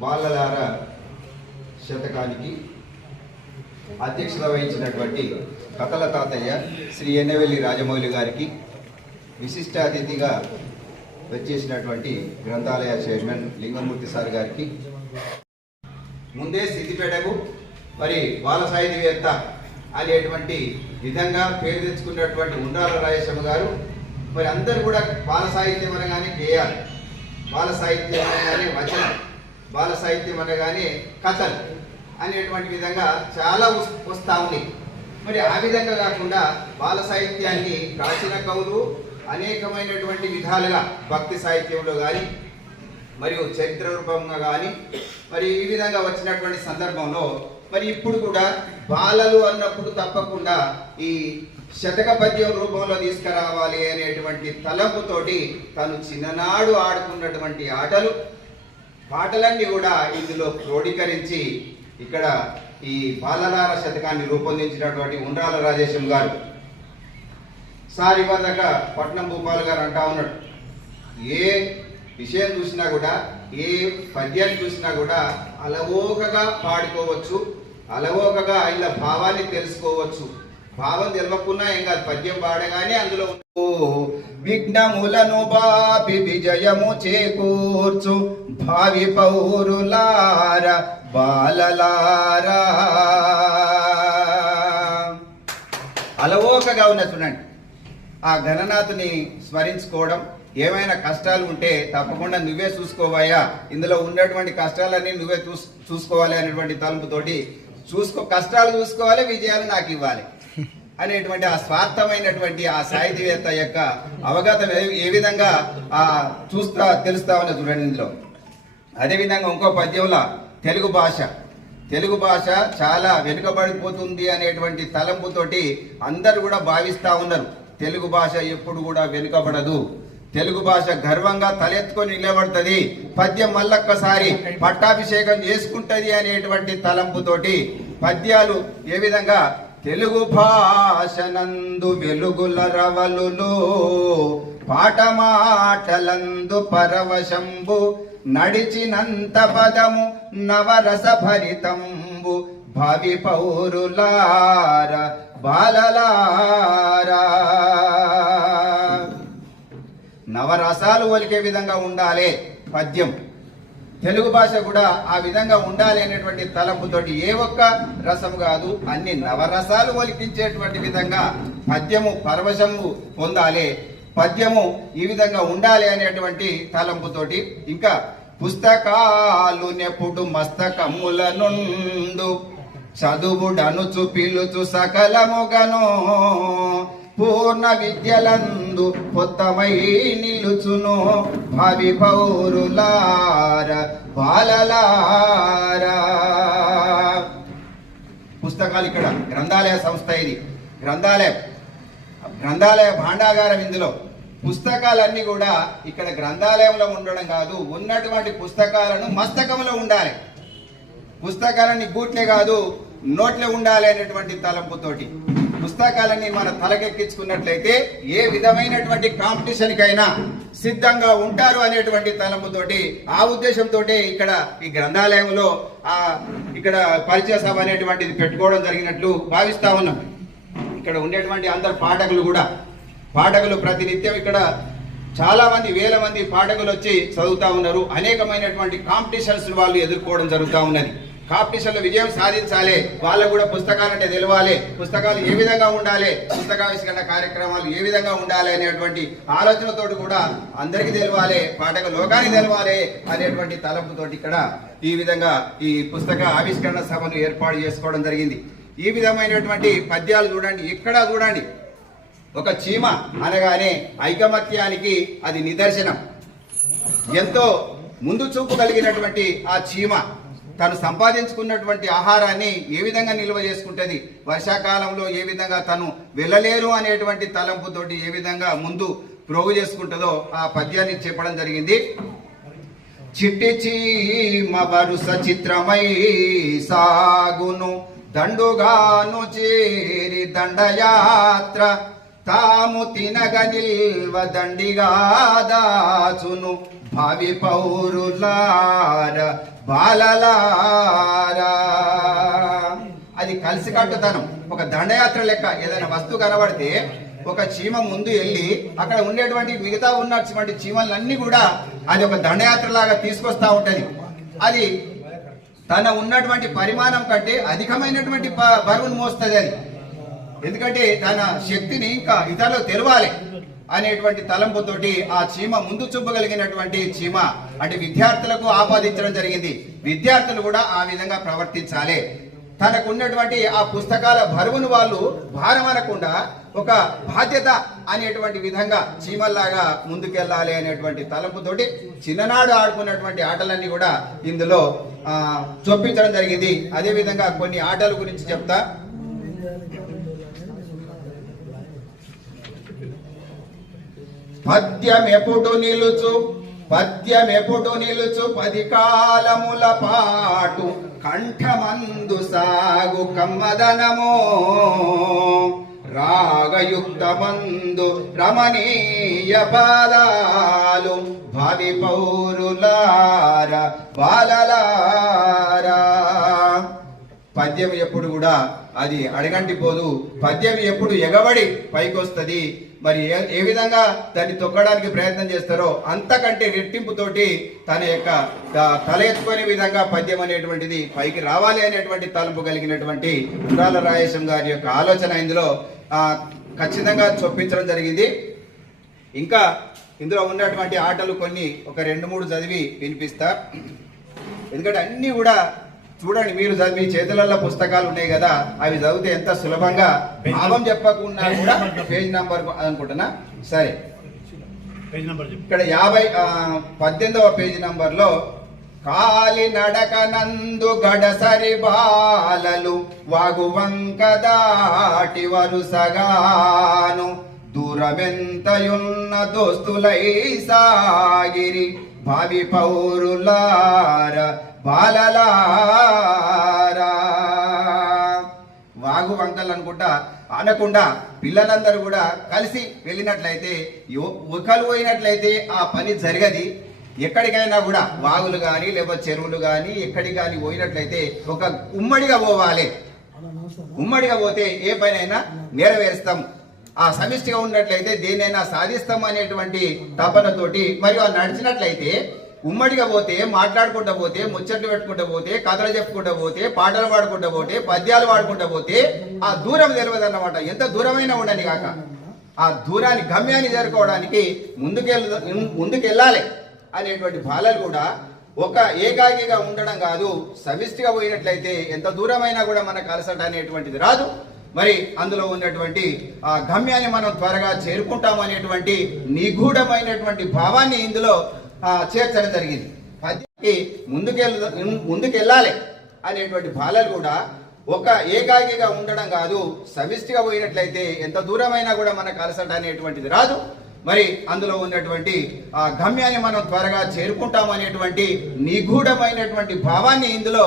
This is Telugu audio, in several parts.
బాలలార శతకానికి అధ్యక్షత వహించినటువంటి కథల తాతయ్య శ్రీ ఎన్నవెల్లి రాజమౌళి గారికి విశిష్ట అతిథిగా వచ్చేసినటువంటి గ్రంథాలయ చైర్మన్ లింగమూర్తి సార్ గారికి. ముందే సిద్దిపేటకు మరి బాల సాహితీవేత్త అనేటువంటి విధంగా పేరు తెచ్చుకున్నటువంటి ఉండ్రాల రాజేశ్వర గారు మరి అందరూ కూడా బాల సాహిత్యం అనగానే గేయాలు. బాల సాహిత్యం అనగానే వచనం. బాల సాహిత్యం అనగానే కథలు అనేటువంటి విధంగా చాలా వస్తూ ఉన్నాయి మరి ఆ విధంగా కాకుండా బాల సాహిత్యాన్ని ప్రాచీన కవులు అనేకమైనటువంటి విధాలుగా భక్తి సాహిత్యంలో కానీ మరియు చరిత్ర రూపంగా కానీ మరి ఈ విధంగా వచ్చినటువంటి సందర్భంలో మరి ఇప్పుడు కూడా బాలలు అన్నప్పుడు తప్పకుండా ఈ శతక పద్యం రూపంలో తీసుకురావాలి అనేటువంటి తలంపుతోటి తను చిన్ననాడు ఆడుకున్నటువంటి ఆటలు పాటలన్నీ కూడా ఇందులో క్రోడీకరించి ఇక్కడ ఈ బాలలార శతకాన్ని రూపొందించినటువంటి ఉండ్రాల రాజేశం గారు. సార్ ఇవ్వదాక పట్నం భూపాల్ గారు అంటా ఉన్నాడు. ఏ విషయం చూసినా కూడా ఏ పద్యాన్ని చూసినా కూడా అలవోకగా పాడుకోవచ్చు అలవోకగా ఇలా భావాన్ని తెలుసుకోవచ్చు. భావం తెలవకున్నా ఏం కాదు పద్యం పాడగానే అందులో విఘ్నములను బాపి విజయము చేకూర్చు భావి పౌరులార బాలలారా. అలవోకగా ఉన్న చూడండి ఆ గణనాథుని స్మరించుకోవడం ఏమైనా కష్టాలు ఉంటే తప్పకుండా నువ్వే చూసుకోవయ్యా ఇందులో ఉన్నటువంటి కష్టాలన్నీ నువ్వే చూసుకోవాలి అనేటువంటి తలుపుతోటి చూసుకో కష్టాలు చూసుకోవాలి విజయాలు నాకు ఇవ్వాలి. అనేటువంటి ఆ స్వార్థమైనటువంటి ఆ సాహితీవేత్త యొక్క అవగతం ఏ- విధంగా ఆ చూస్తా తెలుస్తా ఉన్నది చూడండి ఇందులో. అదేవిధంగా ఇంకో పద్యంలో తెలుగు భాష. తెలుగు భాష చాలా వెనుకబడిపోతుంది అనేటువంటి తలంపుతోటి అందరూ కూడా భావిస్తా ఉన్నారు. తెలుగు భాష ఎప్పుడు కూడా వెనుకబడదు. తెలుగు భాష గర్వంగా తలెత్తుకొని నిలబడుతుంది. పద్యం మళ్ళొక్కసారి పట్టాభిషేకం చేసుకుంటది అనేటువంటి తలంపుతోటి పద్యాలు ఏ విధంగా తెలుగు భాషనందు వెలుగుల రవలులో పాట మాటలందు పరవశంబు నడిచినంత పదము నవరస భరితంబు భవి పౌరులార బాలలారా. నవరసాలు ఒలికే విధంగా ఉండాలి పద్యం. తెలుగు భాష కూడా ఆ విధంగా ఉండాలి అనేటువంటి తలంపుతోటి ఏ ఒక్క రసం కాదు అన్ని నవరసాలు ఒలికించేటువంటి విధంగా పద్యము పరవశము పొందాలి. పద్యము ఈ విధంగా ఉండాలి అనేటువంటి తలంపుతోటి ఇంకా పుస్తకాలు నెప్పుడు మస్తకముల నుండు చదువుడను చూపిలుచు సకలముగను పూర్ణ విద్యలందు పొత్తమై నిలుచును భావి పౌరులార బాలలారా. పుస్తకాలు ఇక్కడ గ్రంథాలయ సంస్థ ఇది. గ్రంథాలయం. గ్రంథాలయ భాండాగారం ఇందులో. పుస్తకాలన్నీ కూడా ఇక్కడ గ్రంథాలయంలో ఉండడం కాదు ఉన్నటువంటి పుస్తకాలను మస్తకంలో ఉండాలి. పుస్తకాలన్నీ గూట్లే కాదు నోట్లే ఉండాలి అనేటువంటి తలంపుతోటి. పుస్తకాలన్నీ మన తలకెక్కించుకున్నట్లయితే ఏ విధమైనటువంటి కాంపిటీషన్ కైనా సిద్ధంగా ఉంటారు అనేటువంటి తలంపుతోటి ఆ ఉద్దేశంతో ఇక్కడ ఈ గ్రంథాలయంలో ఆ ఇక్కడ పరిచయ సభ అనేటువంటిది పెట్టుకోవడం జరిగినట్లు భావిస్తా ఉన్నాం. ఇక్కడ ఉండేటువంటి అందరు పాఠకులు కూడా. పాఠకులు ప్రతినిత్యం ఇక్కడ చాలా మంది వేల మంది పాఠకులు వచ్చి చదువుతా ఉన్నారు. అనేకమైనటువంటి కాంపిటీషన్స్ వాళ్ళు ఎదుర్కోవడం జరుగుతూ ఉన్నది. కాంపిటీషన్లో విజయం సాధించాలి. వాళ్ళకు కూడా పుస్తకాలు అంటే తెలవాలి. పుస్తకాలు ఏ విధంగా ఉండాలి? పుస్తకావిష్కరణ కార్యక్రమాలు ఏ విధంగా ఉండాలి అనేటువంటి ఆలోచనతోటి కూడా అందరికీ తెలవాలి పాఠక లోకానికి తెలవాలి అనేటువంటి తలపుతోటి ఇక్కడ ఈ విధంగా ఈ పుస్తక ఆవిష్కరణ సభను ఏర్పాటు చేసుకోవడం జరిగింది. ఈ విధమైనటువంటి పద్యాలు చూడండి. ఇక్కడ చూడండి. ఒక చీమ అనగానే ఐకమత్యానికి అది నిదర్శనం. ఎంతో ముందు చూపు కలిగినటువంటి ఆ చీమ. తను సంపాదించుకున్నటువంటి ఆహారాన్ని ఏ విధంగా నిల్వ చేసుకుంటుంది వర్షాకాలంలో ఏ విధంగా తను వెళ్ళలేరు అనేటువంటి తలంపుతోటి ఏ విధంగా ముందు ప్రోగు చేసుకుంటుందో ఆ పద్యాన్ని చెప్పడం జరిగింది. చిట్టి చీమ వరుస చిత్రమై సాగును దండుగాను చేరి దండయాత్ర తాము తినగ నిల్వ దండిగా దాచును భావి పౌరులార బాలలారా. అది కలిసి కట్టుతనం. ఒక దండయాత్ర లెక్క. ఏదైనా వస్తువు కనబడితే ఒక చీమ ముందు వెళ్ళి అక్కడ ఉండేటువంటి మిగతా ఉన్నటువంటి చీమలన్నీ కూడా అది ఒక దండయాత్ర లాగా తీసుకొస్తా ఉంటది. అది తన ఉన్నటువంటి పరిమాణం కంటే అధికమైనటువంటి బరువును మోస్తుంది అది. ఎందుకంటే తన శక్తిని ఇంకా ఇతరులకు తెలవాలి అనేటువంటి తలంపుతోటి ఆ చీమ ముందు చూపగలిగినటువంటి చీమ అంటే విద్యార్థులకు ఆపాదించడం జరిగింది. విద్యార్థులు కూడా ఆ విధంగా ప్రవర్తించాలి. తనకు ఉన్నటువంటి ఆ పుస్తకాల బరువును వాళ్ళు భారం అనకుండా ఒక బాధ్యత అనేటువంటి విధంగా చీమల్లాగా ముందుకెళ్ళాలి అనేటువంటి తలంపుతోటి చిన్ననాడు ఆడుకున్నటువంటి ఆటలన్నీ కూడా ఇందులో చొప్పించడం జరిగింది. అదేవిధంగా కొన్ని ఆటల గురించి చెప్తా. పద్యం ఎప్పుడు నిలుచు పద్యం ఎప్పుడు నిలుచు పది కాలముల పాటు కంఠమందు సాగు కమ్మదనమో. రాగయుక్తమందు రమణీయ పాదాలు భావి పౌరులార బాలలారా. పద్యం ఎప్పుడు కూడా అది అడగంటి పోదు. పద్యం ఎప్పుడు ఎగబడి పైకొస్తుంది. మరి ఏ ఏ విధంగా దాన్ని తొక్కడానికి ప్రయత్నం చేస్తారో అంతకంటే రెట్టింపుతోటి తన యొక్క తల ఎత్తుకునే విధంగా పద్యం అనేటువంటిది పైకి రావాలి అనేటువంటి తలంపు కలిగినటువంటి ఉండాల రాయేశం గారి యొక్క ఆలోచన ఇందులో ఖచ్చితంగా చొప్పించడం జరిగింది. ఇంకా ఇందులో ఉన్నటువంటి ఆటలు కొన్ని ఒక రెండు మూడు చదివి వినిపిస్తా. ఎందుకంటే అన్నీ కూడా చూడండి మీరు చదివి చేతులలో పుస్తకాలు ఉన్నాయి కదా అవి చదివితే ఎంత సులభంగా భావం చెప్పకుండా కూడా పేజ్ నంబర్ అనుకుంటున్నా. సరే. ఇక్కడ యాభై పద్దెనిమిదవ పేజీ నంబర్లో కాలి నడక నందు గడసరి బాలలు వాగు వంక దాటి వరుసగాను. దూరమెంతయున్న దోస్తులై సాగిరి భావి పౌరులార బాలలారా. వాగు వంకలు అనుకుంటా అనకుండా పిల్లలందరూ కూడా కలిసి వెళ్ళినట్లయితే ఒకరు పోయినట్లయితే ఆ పని జరగది. ఎక్కడికైనా కూడా వాగులు కానీ లేకపోతే చెరువులు కానీ ఎక్కడికి కానీ పోయినట్లయితే ఒక ఉమ్మడిగా పోవాలి. ఉమ్మడిగా పోతే ఏ పనైనా నెరవేరుస్తాం. ఆ సమిష్టిగా ఉన్నట్లయితే దేనైనా సాధిస్తాం అనేటువంటి తపనతోటి మరియు ఆ నడిచినట్లయితే ఉమ్మడిగా పోతే మాట్లాడుకుంటూ పోతే ముచ్చట్లు పెట్టుకుంటూ పోతే కథలు చెప్పుకుంటూ పోతే పాటలు పాడుకుంటూ పోతే పద్యాలు పాడుకుంటూ పోతే ఆ దూరం తెలియదు అన్నమాట ఎంత దూరమైనా ఉండని కాక. ఆ దూరాన్ని గమ్యాన్ని చేరుకోవడానికి ముందుకెళ్ళ ముందుకెళ్ళాలి అనేటువంటి బాలలు కూడా ఒక ఏకాకిగా ఉండడం కాదు సమిష్టిగా పోయినట్లయితే ఎంత దూరమైనా కూడా మనకు అలసట అనేటువంటిది రాదు. మరి అందులో ఉన్నటువంటి ఆ గమ్యాన్ని మనం త్వరగా చేరుకుంటాం అనేటువంటి నిగూఢమైనటువంటి భావాన్ని ఇందులో చేర్చడం జరిగింది. పద్యానికి ముందుకెళ్ళ ముందుకెళ్ళాలి అనేటువంటి బాలలు కూడా ఒక ఏకాకిగా ఉండడం కాదు సమిష్టిగా పోయినట్లయితే ఎంత దూరమైనా కూడా మనకు అలసట అనేటువంటిది రాదు. మరి అందులో ఉన్నటువంటి ఆ గమ్యాన్ని మనం త్వరగా చేరుకుంటాం అనేటువంటి నిగూఢమైనటువంటి భావాన్ని ఇందులో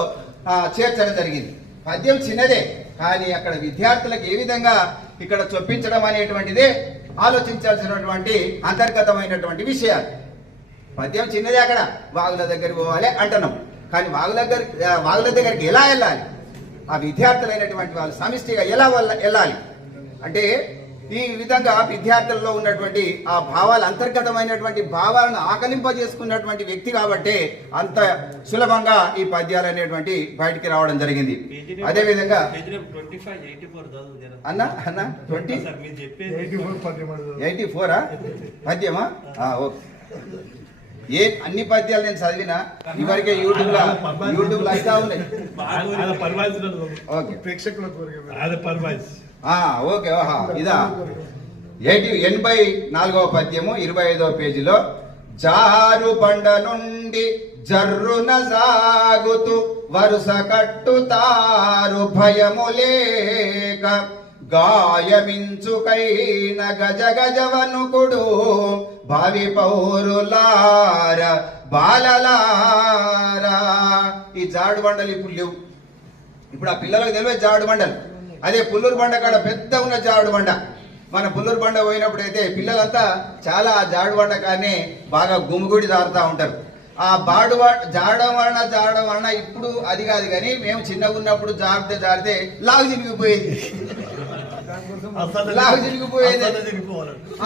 చేర్చడం జరిగింది. పద్యం చిన్నదే కానీ అక్కడ విద్యార్థులకు ఏ విధంగా ఇక్కడ చొప్పించడం అనేటువంటిదే ఆలోచించాల్సినటువంటి అంతర్గతమైనటువంటి విషయాలు. పద్యం చిన్నదే అక్కడ. వాగుల దగ్గరికి పోవాలి అంటున్నాం. కానీ వాగుల దగ్గర వాగుల దగ్గరికి ఎలా వెళ్ళాలి? ఆ విద్యార్థులైనటువంటి వాళ్ళు సమిష్టిగా ఎలా వల్ల వెళ్ళాలి? అంటే ఈ విధంగా విద్యార్థుల్లో ఉన్నటువంటి ఆ భావాలు అంతర్గతమైనటువంటి భావాలను ఆకలింపజేసుకున్నటువంటి వ్యక్తి కాబట్టి అంత సులభంగా ఈ పద్యాలు అనేటువంటి బయటికి రావడం జరిగింది. అదే విధంగా. అన్న అన్న ట్వంటీ సార్ మీరు చెప్పేది ఎయిటీ ఫోరా పద్యమా? ఆ, ఓకే ఏ అన్ని పద్యాలు నేను చదివినా ఇవరకే యూట్యూబ్లో యూట్యూబ్లో అయితే ఉన్నాయి. ఓకే. ప్రేక్షకుల కోరిక అది పర్వాయిస్ ఆ, ఓకే ఓహా ఇదా. ఎయిటీ ఎనభై నాలుగవ పద్యము ఇరవై ఐదవ పేజీలో జారు బండ నుండి జర్రున సాగుతూ వరుస కట్టుతారు భయము లేక గాయమించుకైన గజ గజవనుకుడు భావి పౌరులార బాలలారా. ఈ జాడు బండలు ఇప్పుడు లేవు. ఇప్పుడు ఆ పిల్లలకు తెలివే జాడు బండలు. అదే పుల్లూరు బండ కాడ పెద్ద ఉన్న జాడు బండ. మన పుల్లూరు బండ పోయినప్పుడు అయితే పిల్లలంతా చాలా ఆ జాడు బండ కానీ బాగా గుమిగుడి దారుతూ ఉంటారు. ఆ బాడు జాడడం వలన జాడడం వలన ఇప్పుడు అది కాదు కానీ మేము చిన్నగా ఉన్నప్పుడు జారితే జారితే లాగు చిరిగిపోయేది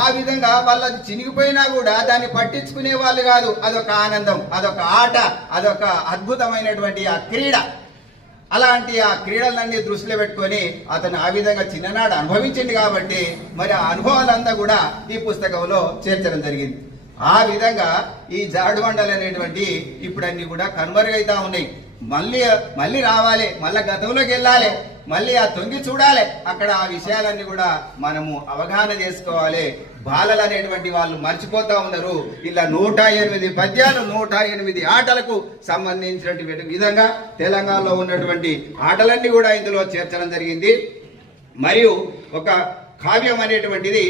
ఆ విధంగా వాళ్ళు అది చినిగిపోయినా కూడా దాన్ని పట్టించుకునే వాళ్ళు కాదు. అదొక ఆనందం అదొక ఆట అదొక అద్భుతమైనటువంటి ఆ క్రీడ. అలాంటి ఆ క్రీడలన్నీ దృష్టిలో పెట్టుకొని అతను ఆ విధంగా చిన్ననాడు అనుభవించింది కాబట్టి మరి ఆ అనుభవాలంతా కూడా ఈ పుస్తకంలో చేర్చడం జరిగింది. ఆ విధంగా ఈ జాడుమండలు అనేటువంటి ఇప్పుడు అన్ని కూడా కనుమరుగైతా ఉన్నాయి. మళ్ళీ మళ్ళీ రావాలి మళ్ళీ గతంలోకి వెళ్ళాలి. మళ్ళీ ఆ తొంగి చూడాలి. అక్కడ ఆ విషయాలన్నీ కూడా మనము అవగాహన చేసుకోవాలి. బాలలు అనేటువంటి వాళ్ళు మర్చిపోతా ఉన్నారు ఇలా నూట ఎనిమిది పద్యాలు నూట ఎనిమిది ఆటలకు సంబంధించినటువంటి విధంగా తెలంగాణలో ఉన్నటువంటి ఆటలన్నీ కూడా ఇందులో చేర్చడం జరిగింది. మరియు ఒక కావ్యం అనేటువంటిది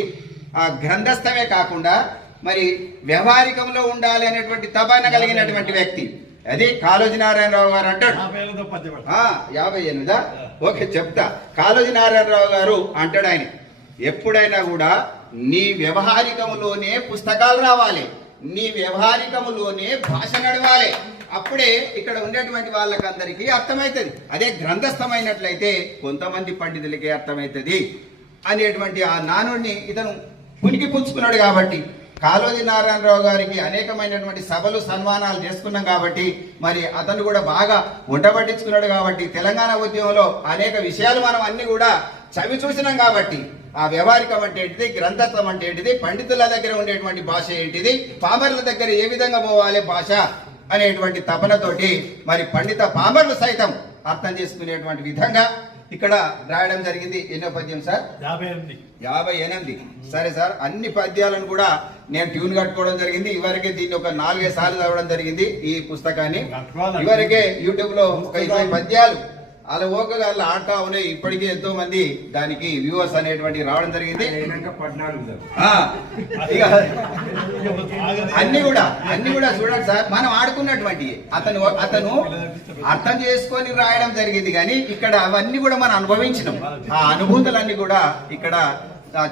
ఆ గ్రంథస్థమే కాకుండా మరి వ్యవహారికంలో ఉండాలి అనేటువంటి తపన కలిగినటువంటి వ్యక్తి. అది కాళోజీ నారాయణరావు గారు అంటాడు. యాభై ఎనిమిదా ఓకే చెప్తా. కాళోజీ నారాయణరావు గారు అంటాడు ఆయన ఎప్పుడైనా కూడా నీ వ్యవహారికములోనే పుస్తకాలు రావాలి నీ వ్యవహారికములోనే భాష నడవాలి. అప్పుడే ఇక్కడ ఉండేటువంటి వాళ్ళకందరికీ అర్థమవుతుంది. అదే గ్రంథస్థమైనట్లయితే కొంతమంది పండితులకే అర్థమవుతుంది అనేటువంటి ఆ నానుడిని ఇతను పునికి పుచ్చుకున్నాడు కాబట్టి కాళోజీ నారాయణరావు గారికి అనేకమైనటువంటి సభలు సన్మానాలు చేసుకున్నాం కాబట్టి మరి అతను కూడా బాగా ఉండబట్టించుకున్నాడు కాబట్టి తెలంగాణ ఉద్యమంలో అనేక విషయాలు మనం అన్ని కూడా చవి చూసినాం కాబట్టి ఆ వ్యవహారికం అంటే ఏంటిది గ్రంథత్వం అంటే ఏంటిది పండితుల దగ్గర ఉండేటువంటి భాష ఏంటిది పామర్ల దగ్గర ఏ విధంగా పోవాలి భాష అనేటువంటి తపనతోటి మరి పండిత పామర్లు సైతం అర్థం చేసుకునేటువంటి విధంగా ఇక్కడ రాయడం జరిగింది. ఎన్నో పద్యం సార్? యాభై ఎనిమిది. యాభై ఎనిమిది. సరే సార్ అన్ని పద్యాలను కూడా నేను ట్యూన్ కట్టుకోవడం జరిగింది. ఇవరకే దీన్ని ఒక నాలుగైదు సార్లు చదవడం జరిగింది ఈ పుస్తకాన్ని. ఇవరకే యూట్యూబ్లో ఒక ఇరవై పద్యాలు అలా ఓకగా అలా ఆడుతా ఉన్నాయి. ఇప్పటికీ ఎంతో మంది దానికి వ్యూవర్స్ అనేటువంటి రావడం జరిగింది. అన్ని కూడా అన్ని కూడా చూడండి సార్ మనం ఆడుకున్నటువంటి అతను అతను అర్థం చేసుకొని రాయడం జరిగింది కానీ ఇక్కడ అవన్నీ కూడా మనం అనుభవించినాం. ఆ అనుభూతులన్నీ కూడా ఇక్కడ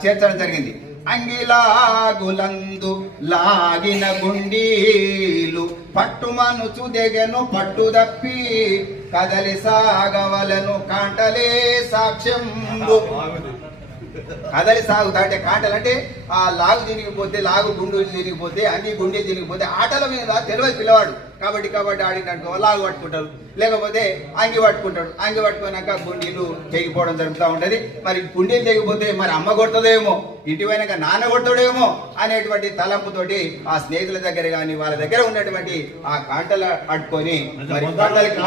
చేర్చడం జరిగింది. అంగిలాగులందు లాగిన గుండీలు పట్టుమనుచు దెగెను పట్టుదప్పి కదలి సాగవలను కాంటలే సాక్ష్యం కదలి సాగుతా అంటే కాటలు అంటే ఆ లాగు తిరిగిపోతే లాగు గుండు తిరిగిపోతే అన్ని గుండె తిరిగిపోతే ఆటల మీద తెలియదు పిల్లవాడు. కాబట్టి కాబట్టి ఆడినట్టు లాగు పట్టుకుంటారు లేకపోతే అంగి పట్టుకుంటాడు. అంగి పట్టుకున్నాక గుండీలు తెగిపోవడం జరుగుతూ ఉంటది. మరి గుండీలు తెగిపోతే మరి అమ్మ కొడుతుందేమో? ఇంటి పోయినాక నాన్న కొడతాడేమో? అనేటువంటి తలంపుతోటి ఆ స్నేహితుల దగ్గర కానీ వాళ్ళ దగ్గర ఉన్నటువంటి ఆ కాంటలు అట్టుకొని మరి కాంటలకి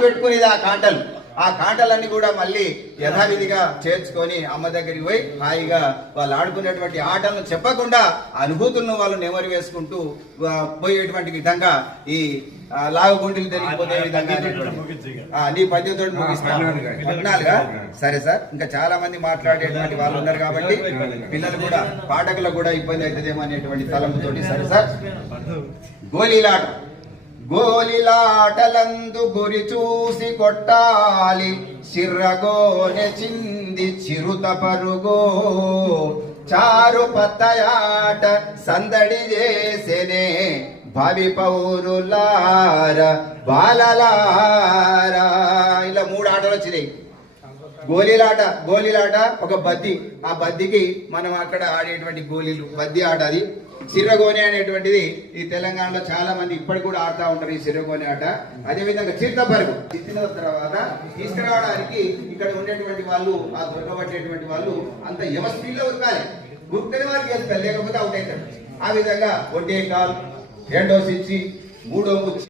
పెట్టుకునేది ఆ కాంటలు. ఆ కాంటలన్నీ కూడా మళ్ళీ యథావిధిగా చేర్చుకొని అమ్మ దగ్గరికి పోయి హాయిగా వాళ్ళు ఆడుకునేటువంటి ఆటలను చెప్పకుండా అనుభూతులను వాళ్ళు నెమరు వేసుకుంటూ పోయేటువంటి విధంగా ఈ ఆ, లావు గుండెలు తెలియకపోతే విధంగా నీ పద్యంతో ముగిస్తా. పద్నాలుగా? సరే సార్. ఇంకా చాలా మంది మాట్లాడేటువంటి వాళ్ళు ఉన్నారు కాబట్టి పిల్లలు కూడా పాఠకులకు కూడా ఇబ్బంది అవుతుందేమో అనేటువంటి తలంపుతోటి సరే సార్. గోళీలాట. గోలిలాటలందు గురి చూసి కొట్టాలి. చిర్రగోనె చింది చిరుత పరుగో. చారు పత్తయాట సందడి చేసేనే భవి పౌరులార బాలలారా. ఇలా మూడు ఆటలు వచ్చినాయి. గోళీలాట గోళీలాట ఒక బద్ది. ఆ బద్దికి మనం అక్కడ ఆడేటువంటి గోళీలు బద్ది ఆట అది. సిర్రగోని అనేటువంటిది ఈ తెలంగాణలో చాలా మంది ఇప్పటికి కూడా ఆడుతూ ఉంటారు ఈ సిర్రగోని ఆట. అదే విధంగా చిరుత పరుగు. చిత్తిన తర్వాత తీసుకురావడానికి ఇక్కడ ఉండేటువంటి వాళ్ళు ఆ దొరకబట్టేటువంటి వాళ్ళు అంత యమ స్పీడ్లో ఉరకాలి వారికి వెళ్తారు లేకపోతే అవుట్ అవుతారు. ఆ విధంగా ఒడ్డే కాల్ రెండో సిచ్చి మూడో ముచ్చి.